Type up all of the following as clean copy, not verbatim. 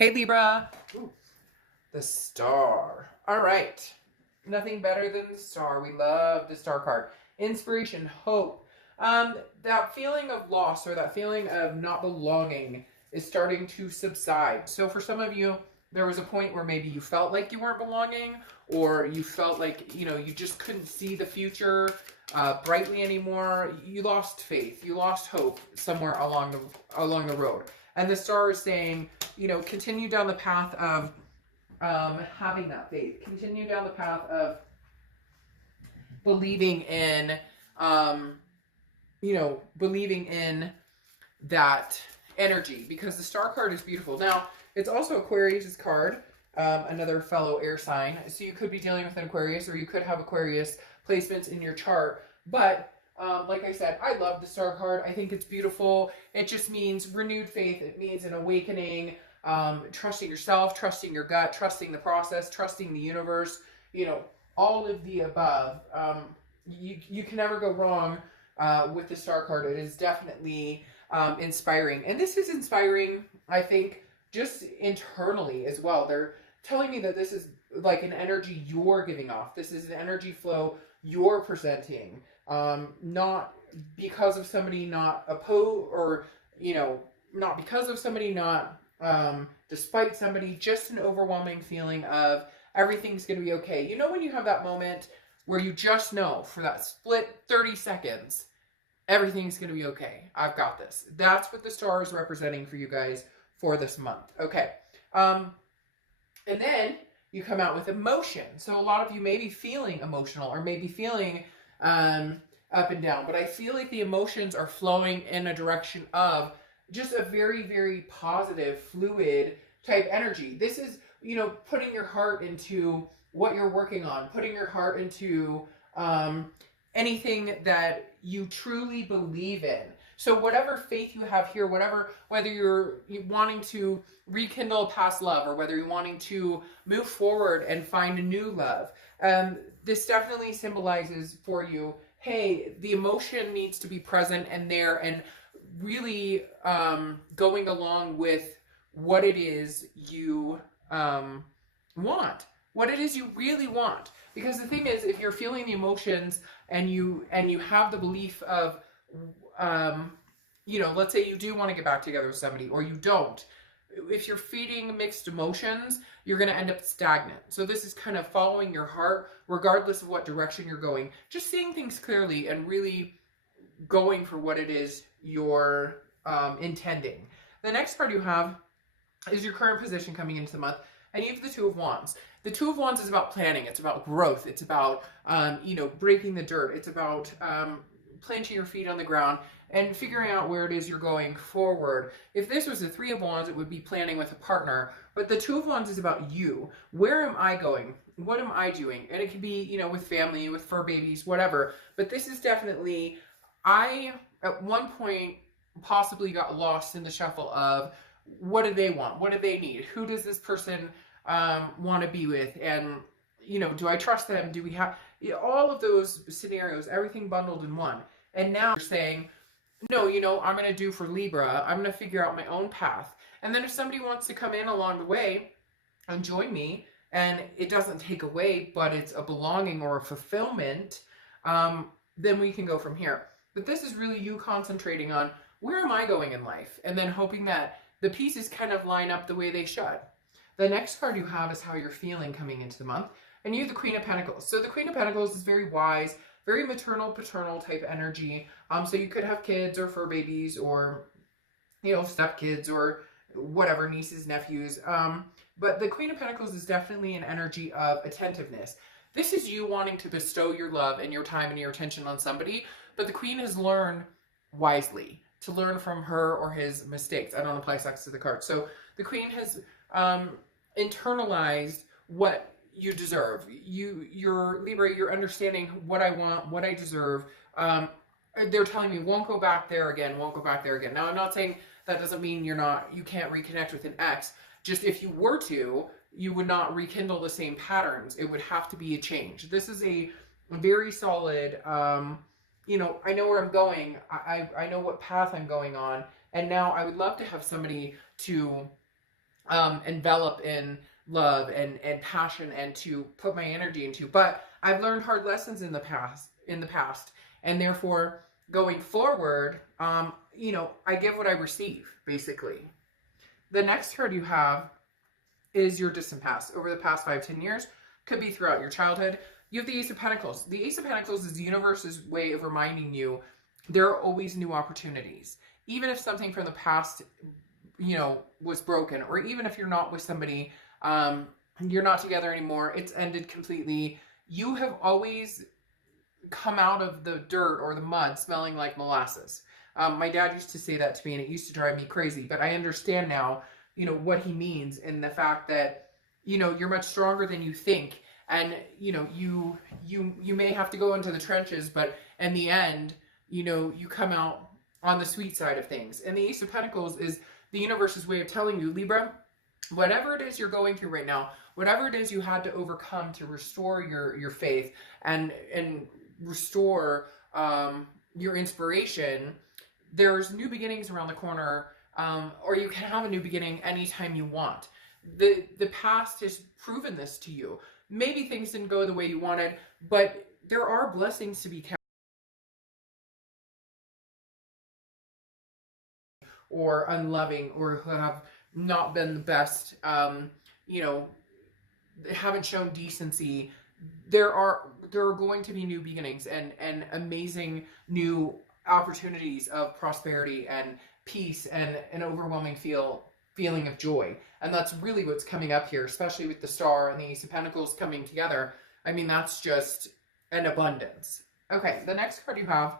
Hey Libra. Ooh, the star. All right. Nothing better than the star. We love the star card. Inspiration, hope. That feeling of loss or that feeling of not belonging is starting to subside. So for some of you, there was a point where maybe you felt like you weren't belonging, or you felt like, you just couldn't see the future brightly anymore. You lost faith. You lost hope somewhere along the road. And the star is saying, continue down the path of having that faith. Continue down the path of believing in, believing in that energy, because the star card is beautiful. Now, it's also Aquarius' card, another fellow air sign. So you could be dealing with an Aquarius, or you could have Aquarius placements in your chart. But like I said, I love the star card. I think it's beautiful. It just means renewed faith. It means an awakening, trusting yourself, trusting your gut, trusting the process, trusting the universe, all of the above. You can never go wrong with the star card. It is definitely inspiring. And this is inspiring, I think, just internally as well. They're telling me that this is like an energy you're giving off. This is an energy flow you're presenting. Not because of somebody not or, not because of somebody not, despite somebody, just an overwhelming feeling of everything's going to be okay. When you have that moment where you just know for that split 30 seconds, everything's going to be okay. I've got this. That's what the star is representing for you guys for this month. Okay. And then you come out with emotion. So a lot of you may be feeling emotional, or maybe feeling up and down, but I feel like the emotions are flowing in a direction of just a very, very positive, fluid type energy. This is, putting your heart into what you're working on, putting your heart into anything that you truly believe in. So whatever faith you have here, whether you're wanting to rekindle past love, or whether you're wanting to move forward and find a new love, this definitely symbolizes for you, hey, the emotion needs to be present and there, and really going along with what it is you want, what it is you really want. Because the thing is, if you're feeling the emotions and you have the belief of, let's say you do want to get back together with somebody, or you don't. If you're feeding mixed emotions, you're going to end up stagnant. So this is kind of following your heart, regardless of what direction you're going. Just seeing things clearly and really going for what it is you're intending. The next card you have is your current position coming into the month, and you have the Two of Wands. The Two of Wands is about planning. It's about growth. It's about, breaking the dirt. It's about planting your feet on the ground and figuring out where it is you're going forward. If this was the Three of Wands, it would be planning with a partner. But the Two of Wands is about you. Where am I going? What am I doing? And it can be, with family, with fur babies, whatever. But this is definitely, I, at one point, possibly got lost in the shuffle of what do they want? What do they need? Who does this person want to be with? And, do I trust them? Do we have all of those scenarios, everything bundled in one? And now you're saying, no, I'm going to do for Libra. I'm going to figure out my own path. And then if somebody wants to come in along the way and join me, and it doesn't take away, but it's a belonging or a fulfillment, then we can go from here. But this is really you concentrating on, where am I going in life? And then hoping that the pieces kind of line up the way they should. The next card you have is how you're feeling coming into the month. And you have the Queen of Pentacles. So the Queen of Pentacles is very wise, very maternal, paternal type energy. So you could have kids or fur babies, or, stepkids, or whatever, nieces, nephews. But the Queen of Pentacles is definitely an energy of attentiveness. This is you wanting to bestow your love and your time and your attention on somebody. But the Queen has learned wisely to learn from her or his mistakes. I don't apply sex to the card. So the Queen has internalized what you deserve. You're Libra, you're understanding what I want, what I deserve. They're telling me, won't go back there again, won't go back there again. Now, I'm not saying that doesn't mean you can't reconnect with an ex. Just if you were to, you would not rekindle the same patterns. It would have to be a change. This is a very solid, I know where I'm going. I know what path I'm going on. And now I would love to have somebody to envelop in love and passion and to put my energy into. But I've learned hard lessons in the past, and therefore going forward, you know, I give what I receive, basically. The next card you have is your distant past. Over the past 5-10 years, could be throughout your childhood. You have the Ace of Pentacles. The Ace of Pentacles is the universe's way of reminding you there are always new opportunities. Even if something from the past, you know, was broken, or even if you're not with somebody, you're not together anymore, it's ended completely, you have always come out of the dirt or the mud smelling like molasses. My dad used to say that to me, and it used to drive me crazy, but I understand now, you know, what he means, in the fact that, you know, you're much stronger than you think, and, you know, you may have to go into the trenches, but in the end, you know, you come out on the sweet side of things. And the Ace of Pentacles is the universe's way of telling you, Libra, whatever it is you're going through right now, whatever it is you had to overcome to restore your faith and restore your inspiration, there's new beginnings around the corner, or you can have a new beginning anytime you want. The past has proven this to you. Maybe things didn't go the way you wanted, but there are blessings to be kept, or unloving, or who have not been the best, you know, haven't shown decency. There are going to be new beginnings and amazing new opportunities of prosperity and peace and an overwhelming feeling of joy. And that's really what's coming up here, especially with the Star and the Ace of Pentacles coming together. I mean, that's just an abundance. Okay, the next card you have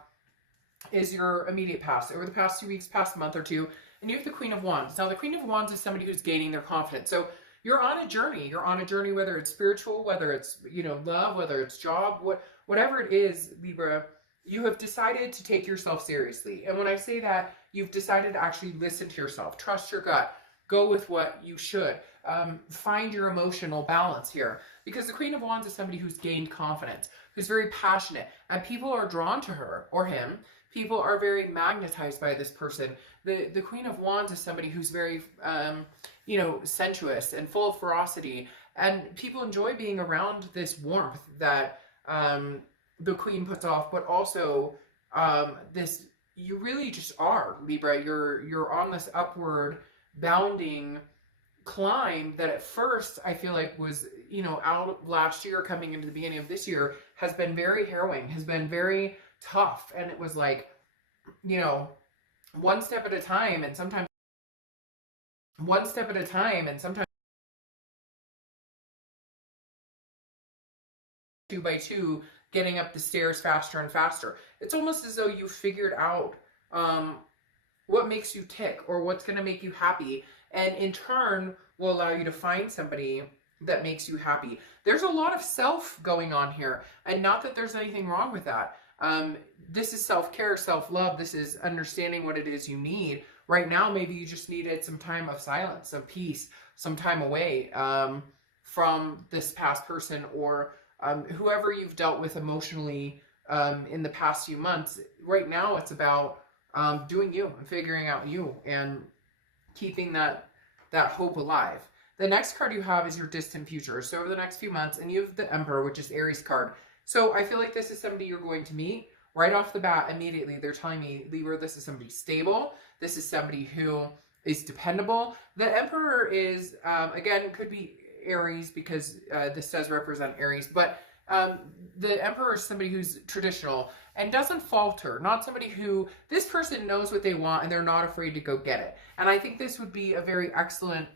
is your immediate past, over the past 2 weeks, past month or two, and you have the Queen of Wands. Now, the Queen of Wands is somebody who's gaining their confidence. So you're on a journey. You're on a journey, whether it's spiritual, whether it's, you know, love, whether it's job, whatever it is, Libra, you have decided to take yourself seriously. And when I say that, you've decided to actually listen to yourself, trust your gut, go with what you should, find your emotional balance here. Because the Queen of Wands is somebody who's gained confidence, who's very passionate, and people are drawn to her or him. People are very magnetized by this person. The Queen of Wands is somebody who's very, you know, sensuous and full of ferocity. And people enjoy being around this warmth that the Queen puts off, but also this, you really just are, Libra. You're on this upward bounding climb that at first I feel like was, you know, out last year, coming into the beginning of this year, has been very harrowing, has been very tough. And it was like, you know, one step at a time, and sometimes one step at a time, and sometimes 2 by 2, getting up the stairs faster and faster. It's almost as though you figured out what makes you tick, or what's going to make you happy, and in turn will allow you to find somebody that makes you happy. There's a lot of self going on here, and not that there's anything wrong with that. This is self-care, self-love. This is understanding what it is you need. Right now, maybe you just needed some time of silence, of peace, some time away from this past person, or whoever you've dealt with emotionally in the past few months. Right now, it's about doing you and figuring out you and keeping that hope alive. The next card you have is your distant future. So over the next few months, and you have the Emperor, which is Aries card. So I feel like this is somebody you're going to meet right off the bat. Immediately, they're telling me, Libra, this is somebody stable. This is somebody who is dependable. The Emperor is, again, could be Aries, because this does represent Aries, but the Emperor is somebody who's traditional and doesn't falter. Not somebody who, this person knows what they want and they're not afraid to go get it. And I think this would be a very excellent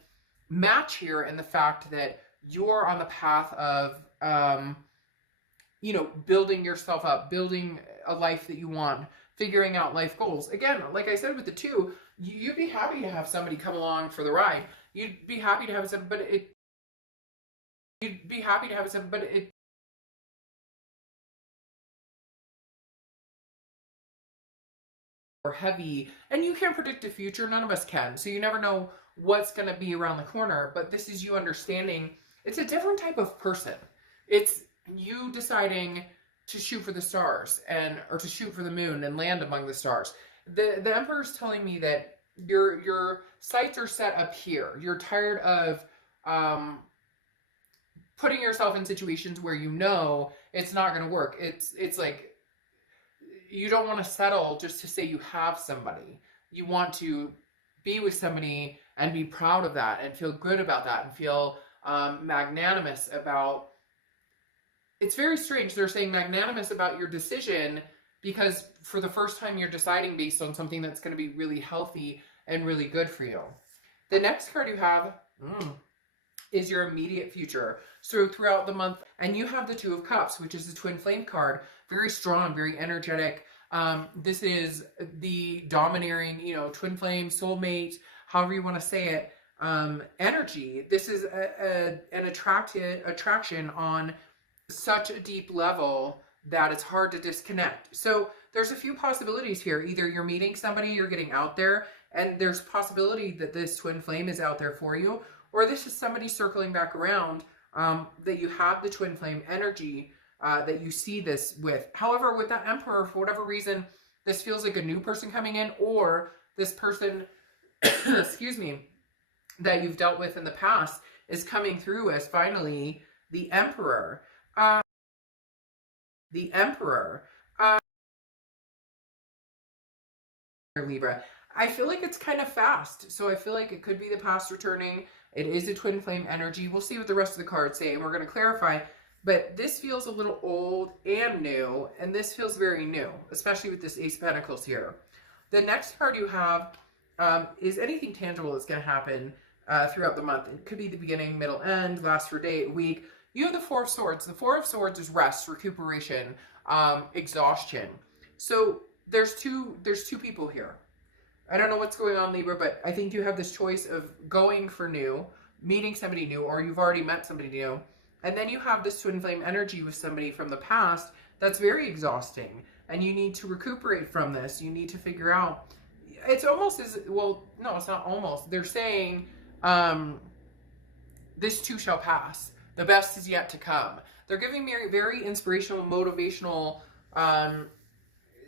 match here, in the fact that you're on the path of, you know, building yourself up, building a life that you want, figuring out life goals. Again, like I said with the 2, you'd be happy to have somebody come along for the ride. You'd be happy to have somebody, but it or heavy, and you can't predict the future. None of us can. So you never know what's going to be around the corner, but this is you understanding it's a different type of person. It's you deciding to shoot for the stars, or to shoot for the moon and land among the stars. The Emperor's telling me that your sights are set up here. You're tired of putting yourself in situations where you know it's not going to work. It's like you don't want to settle just to say you have somebody. You want to be with somebody and be proud of that and feel good about that and feel magnanimous about. It's very strange. They're saying magnanimous about your decision because for the first time you're deciding based on something that's going to be really healthy and really good for you. The next card you have is your immediate future. So throughout the month, and you have the Two of Cups, which is the twin flame card. Very strong, very energetic. This is the domineering, you know, twin flame, soulmate, however you want to say it, energy. This is an attraction on such a deep level that it's hard to disconnect. So there's a few possibilities here. Either you're meeting somebody, you're getting out there, and there's possibility that this twin flame is out there for you, or this is somebody circling back around that you have the twin flame energy that you see this with. However, with that Emperor, for whatever reason, this feels like a new person coming in, or this person, excuse me, that you've dealt with in the past is coming through as finally the Emperor. The Emperor. Libra. I feel like it's kind of fast. So I feel like it could be the past returning. It is a twin flame energy. We'll see what the rest of the cards say, and we're going to clarify. But this feels a little old and new, and this feels very new, especially with this Ace of Pentacles here. The next card you have is anything tangible that's going to happen throughout the month. It could be the beginning, middle, end, last for a day, a week. You have the Four of Swords. The Four of Swords is rest, recuperation, exhaustion. So there's two people here. I don't know what's going on, Libra, but I think you have this choice of going for new, meeting somebody new, or you've already met somebody new. And then you have this twin flame energy with somebody from the past that's very exhausting. And you need to recuperate from this. You need to figure out. It's almost as, well, no, it's not almost. They're saying this too shall pass. The best is yet to come. They're giving me very inspirational, motivational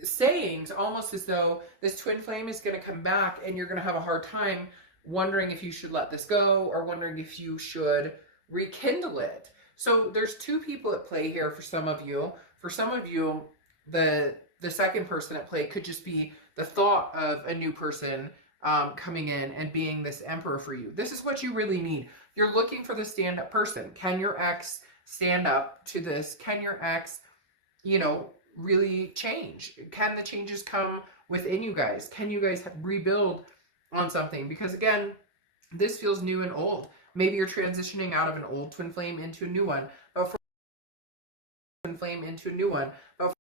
sayings, almost as though this twin flame is going to come back and you're going to have a hard time wondering if you should let this go or wondering if you should rekindle it. So there's two people at play here for some of you. For some of you, the second person at play could just be the thought of a new person coming in and being this Emperor for you. This is what you really need. You're looking for the stand-up person. Can your ex stand up to this? Can your ex, you know, really change? Can the changes come within you guys? Can you guys rebuild on something? Because again, this feels new and old. Maybe you're transitioning out of an old twin flame into a new one, but from twin flame into a new one, but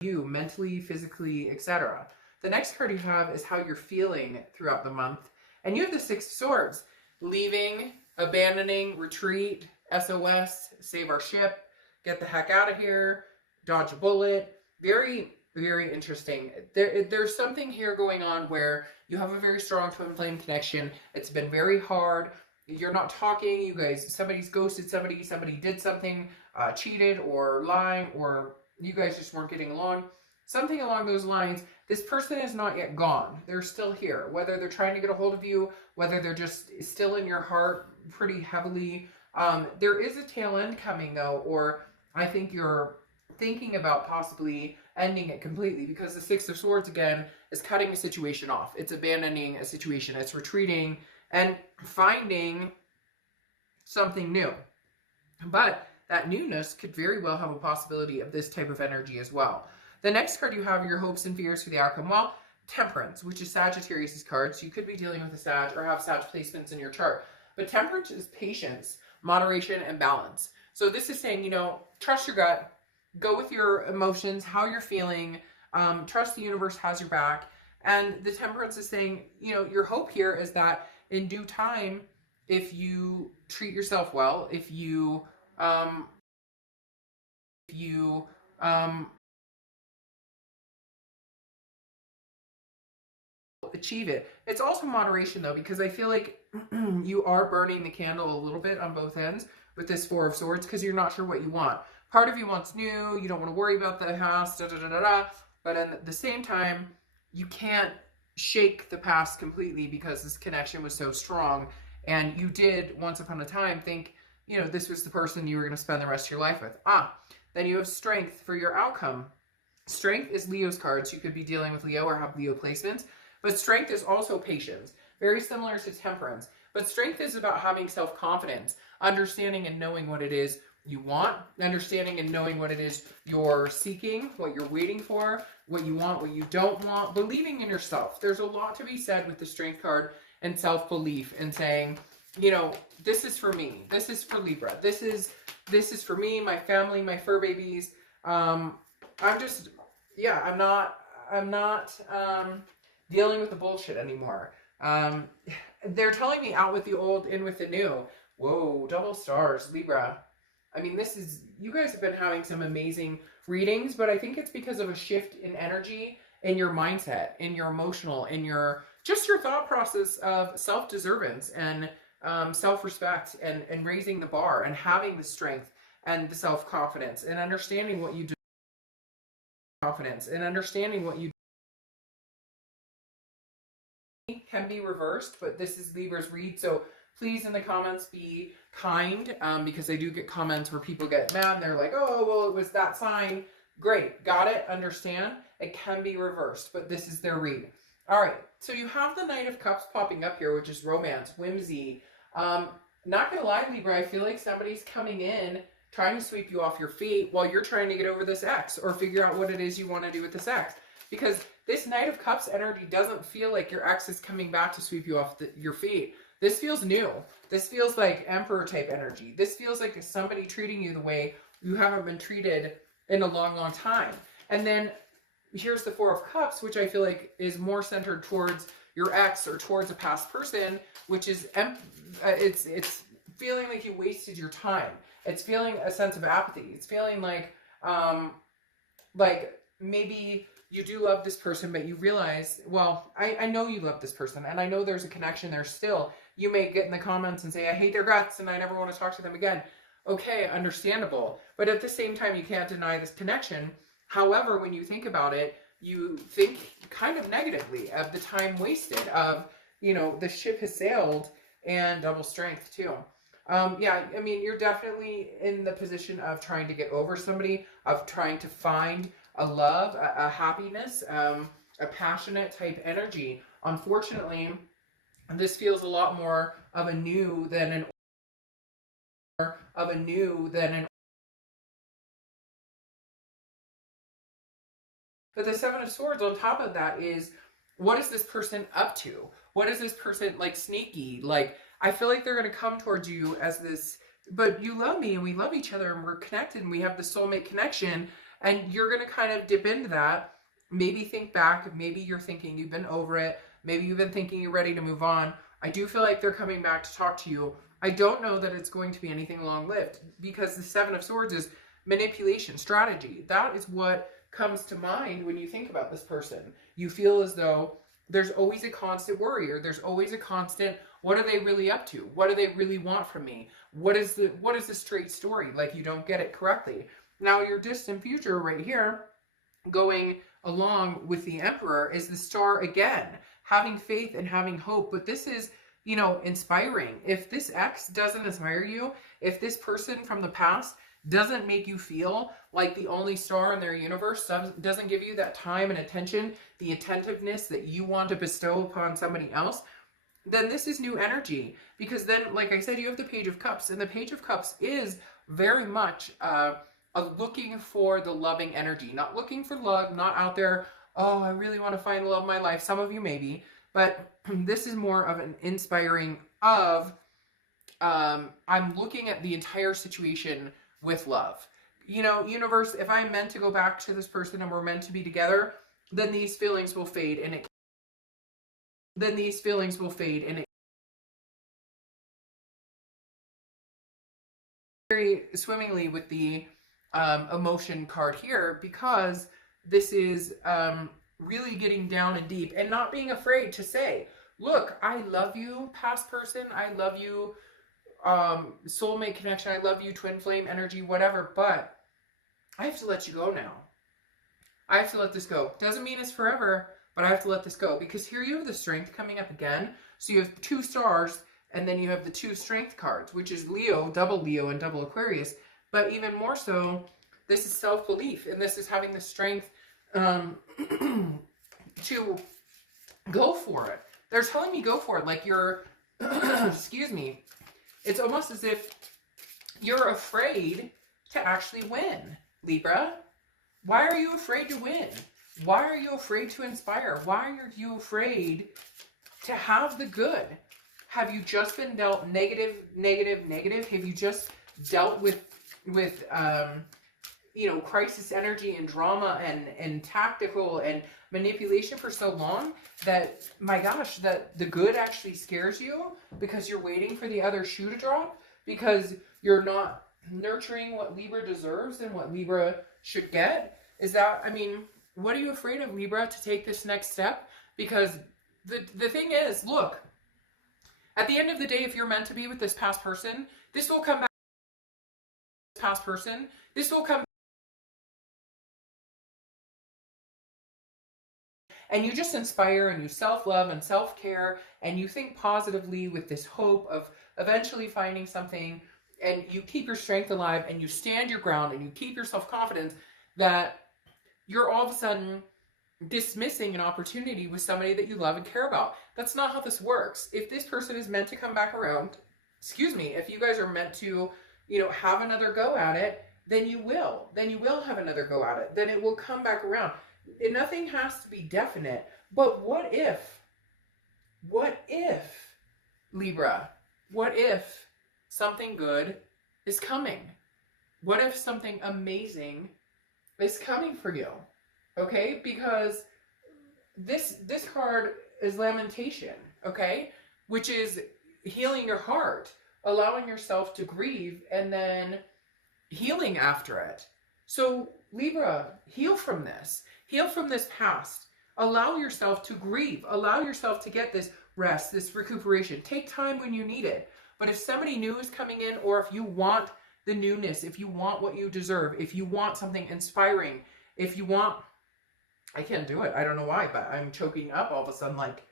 you mentally, physically, etc. The next card you have is how you're feeling throughout the month, and you have the Six of Swords. Leaving, abandoning, retreat, SOS, save our ship, get the heck out of here, dodge a bullet. Very, very interesting. There's something here going on where you have a very strong twin flame connection. It's been very hard. You're not talking. You guys, somebody's ghosted somebody. Somebody did something, cheated or lying, or you guys just weren't getting along. Something along those lines. This person is not yet gone. They're still here. Whether they're trying to get a hold of you, whether they're just still in your heart pretty heavily. There is a tail end coming though, or I think you're thinking about possibly ending it completely, because the Six of Swords again is cutting a situation off. It's abandoning a situation. It's retreating and finding something new. But that newness could very well have a possibility of this type of energy as well. The next card you have are your hopes and fears for the outcome. Well, Temperance, which is Sagittarius' card. So you could be dealing with a Sag or have Sag placements in your chart. But Temperance is patience, moderation, and balance. So this is saying, you know, trust your gut, go with your emotions, how you're feeling, trust the universe has your back. And the Temperance is saying, you know, your hope here is that in due time, if you treat yourself well, if you achieve it. It's also moderation though, because I feel like you are burning the candle a little bit on both ends with this Four of Swords, because you're not sure what you want. Part of you wants new, you don't want to worry about the past, da da da da da. But at the same time, you can't shake the past completely because this connection was so strong. And you did, once upon a time, think, you know, this was the person you were going to spend the rest of your life with. Then you have strength for your outcome. Strength is Leo's cards. You could be dealing with Leo or have Leo placements. But strength is also patience. Very similar to temperance. But strength is about having self-confidence, understanding and knowing what it is you want, understanding and knowing what it is you're seeking, what you're waiting for, what you want, what you don't want, believing in yourself. There's a lot to be said with the strength card and self-belief and saying, you know, this is for me. This is for Libra. This is for me, my family, my fur babies. I'm not dealing with the bullshit anymore. They're telling me out with the old, in with the new. Whoa, double stars, Libra. I mean, you guys have been having some amazing readings, but I think it's because of a shift in energy, in your mindset, in your emotional, in your thought process of self-deservance and self-respect and raising the bar and having the strength and the self-confidence and understanding what you do. Confidence and understanding what you can be reversed, but this is Libra's read, so please in the comments be kind, because I do get comments where people get mad and they're like, oh, well, it was that sign. Great, got it, understand. It can be reversed, but this is their read. All right, so you have the Knight of Cups popping up here, which is romance, whimsy. Not gonna lie, Libra, I feel like somebody's coming in trying to sweep you off your feet while you're trying to get over this ex or figure out what it is you want to do with this ex. Because this Knight of Cups energy doesn't feel like your ex is coming back to sweep you off your feet. This feels new. This feels like Emperor type energy. This feels like somebody treating you the way you haven't been treated in a long, long time. And then here's the Four of Cups, which I feel like is more centered towards your ex or towards a past person, which is, it's feeling like you wasted your time. It's feeling a sense of apathy. It's feeling like maybe you do love this person, but you realize, well, I know you love this person, and I know there's a connection there still. You may get in the comments and say, I hate their guts, and I never want to talk to them again. Okay, understandable. But at the same time, you can't deny this connection. However, when you think about it, you think kind of negatively of the time wasted, of, you know, the ship has sailed, and double strength too. Yeah, I mean, you're definitely in the position of trying to get over somebody, of trying to find a love, a happiness, a passionate type energy. Unfortunately, this feels a lot more of a new than an But the Seven of Swords on top of that is, what is this person up to? What is this person, like, sneaky? Like, I feel like they're going to come towards you as this, but you love me and we love each other and we're connected and we have the soulmate connection, and you're going to kind of dip into that. Maybe think back. Maybe you're thinking you've been over it. Maybe you've been thinking you're ready to move on. I do feel like they're coming back to talk to you. I don't know that it's going to be anything long-lived, because the Seven of Swords is manipulation, strategy. That is what comes to mind when you think about this person. You feel as though there's always a constant worry, or there's always a constant, what are they really up to? What do they really want from me? What is the straight story? Like, you don't get it correctly. Now, your distant future right here, going along with the Emperor, is the Star again, having faith and having hope. But this is, you know, inspiring. If this ex doesn't inspire you, if this person from the past doesn't make you feel like the only star in their universe, doesn't give you that time and attention, the attentiveness that you want to bestow upon somebody else, then this is new energy. Because then, like I said, you have the Page of Cups, and the Page of Cups is very much looking for the loving energy, not looking for love, not out there, oh, I really want to find the love of my life. Some of you maybe, but this is more of an inspiring of, I'm looking at the entire situation with love. You know, universe, if I'm meant to go back to this person and we're meant to be together, then these feelings will fade, and very swimmingly with the emotion card here, because this is really getting down and deep and not being afraid to say, look, I love you, past person, I love you, soulmate connection, I love you, twin flame energy, whatever, but I have to let you go now. I have to let this go. Doesn't mean it's forever, but I have to let this go. Because here you have the Strength coming up again. So you have 2 stars, and then you have the 2 Strength cards, which is Leo, and double Aquarius. But even more so, this is self-belief, and this is having the strength to go for it. They're telling me go for it. Like you're, excuse me, it's almost as if you're afraid to actually win, Libra. Why are you afraid to win? Why are you afraid to inspire? Why are you afraid to have the good? Have you just been dealt negative? Have you just dealt with you know, crisis energy and drama and tactical and manipulation for so long that, my gosh, that the good actually scares you because you're waiting for the other shoe to drop, because you're not nurturing what Libra deserves and what Libra should get? Is that, I mean, what are you afraid of, Libra, to take this next step? Because the thing is, look, at the end of the day, if you're meant to be with this past person, this will come back. Past person, this will come, and you just inspire and you self-love and self-care and you think positively with this hope of eventually finding something, and you keep your strength alive and you stand your ground and you keep your self-confidence, that you're all of a sudden dismissing an opportunity with somebody that you love and care about. That's not how this works. If this person is meant to come back around, excuse me, if you guys are meant to, you know, have another go at it, then you will. Then you will have another go at it. Then it will come back around. Nothing has to be definite. But what if, Libra, what if something good is coming? What if something amazing is coming for you? Okay? Because this card is lamentation, okay? Which is healing your heart, allowing yourself to grieve, and then healing after it. So Libra, heal from this. Heal from this past. Allow yourself to grieve. Allow yourself to get this rest, this recuperation. Take time when you need it. But if somebody new is coming in, or if you want the newness, if you want what you deserve, if you want something inspiring, if you want, I can't do it. I don't know why, but I'm choking up all of a sudden. Like,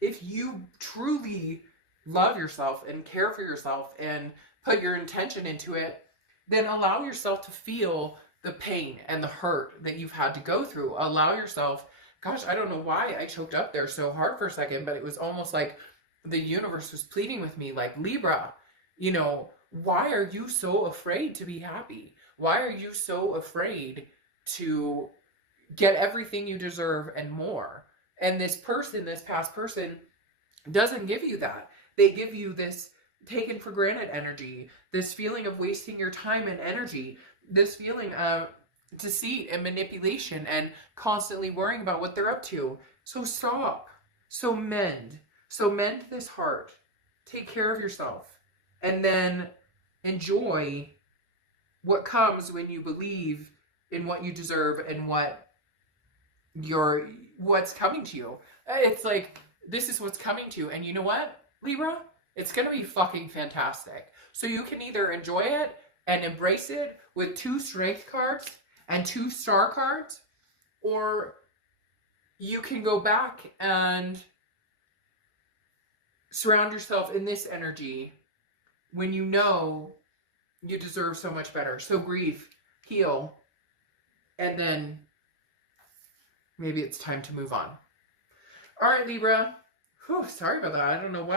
if you truly love yourself and care for yourself and put your intention into it, then allow yourself to feel the pain and the hurt that you've had to go through. Allow yourself, gosh, I don't know why I choked up there so hard for a second, but it was almost like the universe was pleading with me, like, Libra, you know, why are you so afraid to be happy? Why are you so afraid to get everything you deserve and more? And this person, this past person, doesn't give you that. They give you this taken for granted energy, this feeling of wasting your time and energy, this feeling of deceit and manipulation and constantly worrying about what they're up to. So stop. So mend. So mend this heart. Take care of yourself. And then enjoy what comes when you believe in what you deserve and what's coming to you. It's like, this is what's coming to you. And you know what, Libra? It's going to be fucking fantastic. So you can either enjoy it and embrace it with 2 strength cards and 2 star cards, or you can go back and surround yourself in this energy when you know you deserve so much better. So grieve, heal, and then maybe it's time to move on. All right, Libra. Whew, sorry about that. I don't know why.